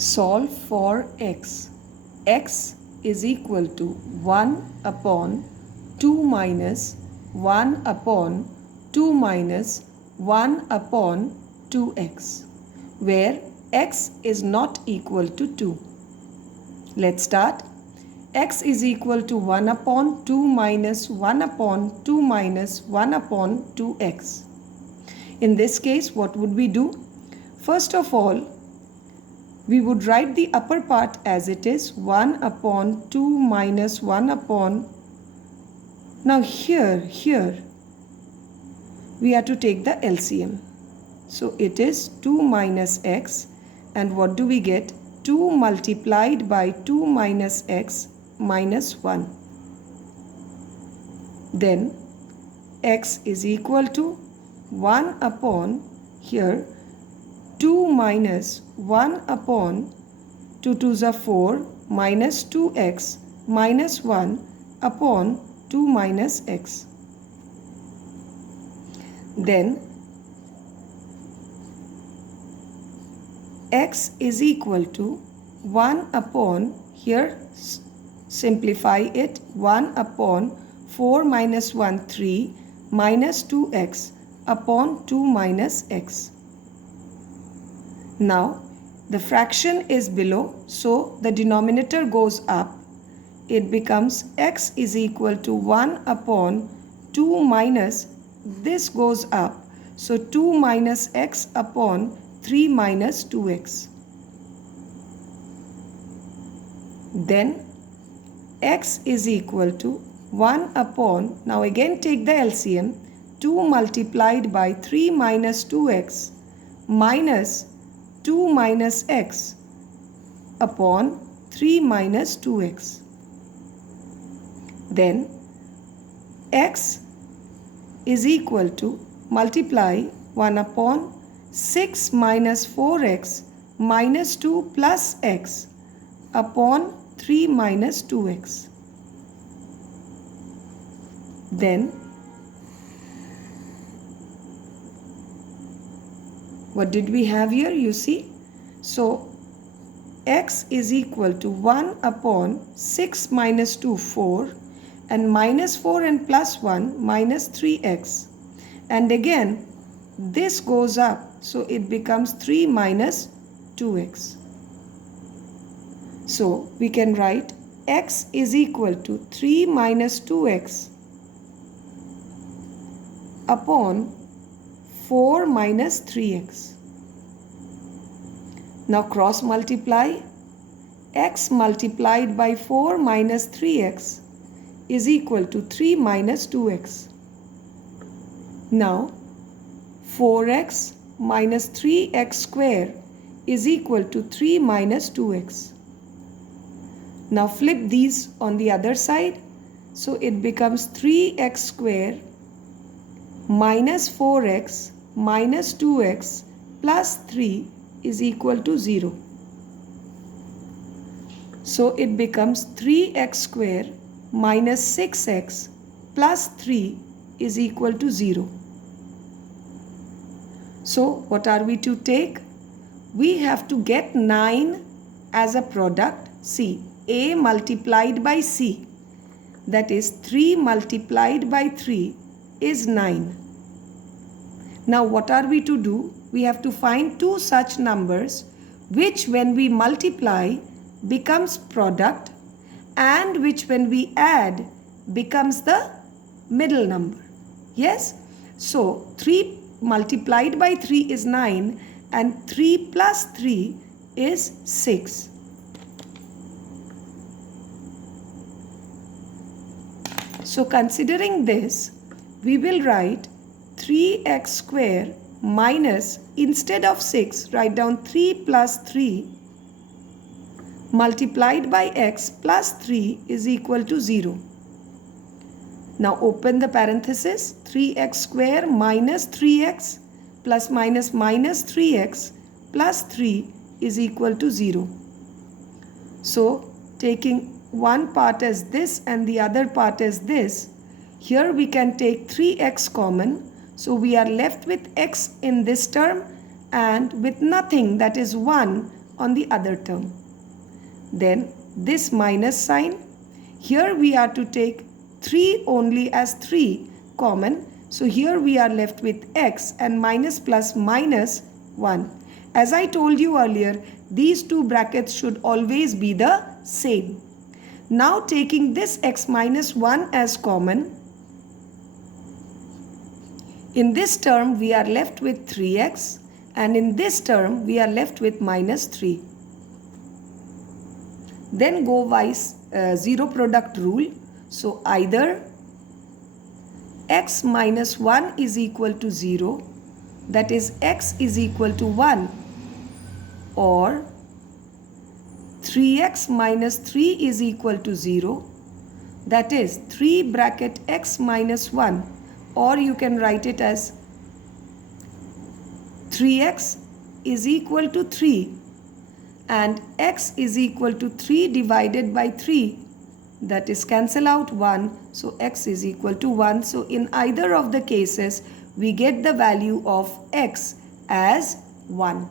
Solve for x. X is equal to 1 upon 2 minus 1 upon 2 minus 1 upon 2x, where x is not equal to 2. Let's start. X is equal to 1 upon 2 minus 1 upon 2 minus 1 upon 2x. In this case, what would we do? First of all, we would write the upper part as it is 1 upon 2 minus 1 upon. Now here we are to take the LCM. So it is 2 minus x, and what do we get? 2 multiplied by 2 minus x minus 1. Then x is equal to 1 upon here 2 minus 1 upon 2 2s are 4 minus 2x minus 1 upon 2 minus x. Then x is equal to 1 upon here, simplify it, 1 upon 4 minus 1 3 minus 2x upon 2 minus x. Now the fraction is below, so the denominator goes up. It becomes x is equal to 1 upon 2 minus, this goes up, so 2 minus x upon 3 minus 2x. Then x is equal to 1 upon, now again take the LCM, 2 multiplied by 3 minus 2x minus 2 minus x upon 3 minus 2x. Then x is equal to multiply 1 upon 6 minus 4x minus 2 plus x upon 3 minus 2x. Then what did we have here? You see, so x is equal to 1 upon 6 minus 2 4, and minus 4 and plus 1 minus 3x, and again this goes up, so it becomes 3 minus 2x. So we can write x is equal to 3 minus 2x upon 4 minus 3x. Now cross multiply. X multiplied by 4 minus 3x is equal to 3 minus 2x. Now 4x minus 3x square is equal to 3 minus 2x. Now flip these on the other side. So it becomes 3x square minus 4x minus 2x plus 3 is equal to 0. So it becomes 3x square minus 6x plus 3 is equal to 0. So what are we to take? We have to get 9 as a product. See, a multiplied by c, that is 3 multiplied by 3 is 9. Now what are we to do? We have to find two such numbers which when we multiply becomes product, and which when we add becomes the middle number. Yes? So 3 multiplied by 3 is 9, and 3 plus 3 is 6. So considering this, we will write 3x square minus, instead of 6, write down 3 plus 3 multiplied by x plus 3 is equal to 0. Now open the parenthesis, 3x square minus 3x plus minus minus 3x plus 3 is equal to 0. So taking one part as this and the other part as this, here we can take 3x common. So we are left with x in this term and with nothing, that is 1 on the other term. Then this minus sign, here we are to take 3 only as 3 common. So here we are left with x and minus plus minus 1. As I told you earlier, these two brackets should always be the same. Now taking this x minus 1 as common, in this term we are left with 3x and in this term we are left with minus 3. Then go by zero product rule. So either x minus 1 is equal to 0, that is x is equal to 1, or 3x minus 3 is equal to 0, that is 3 bracket x minus 1, or you can write it as 3x is equal to 3 and x is equal to 3 divided by 3, that is cancel out 1, so x is equal to 1. So in either of the cases we get the value of x as 1.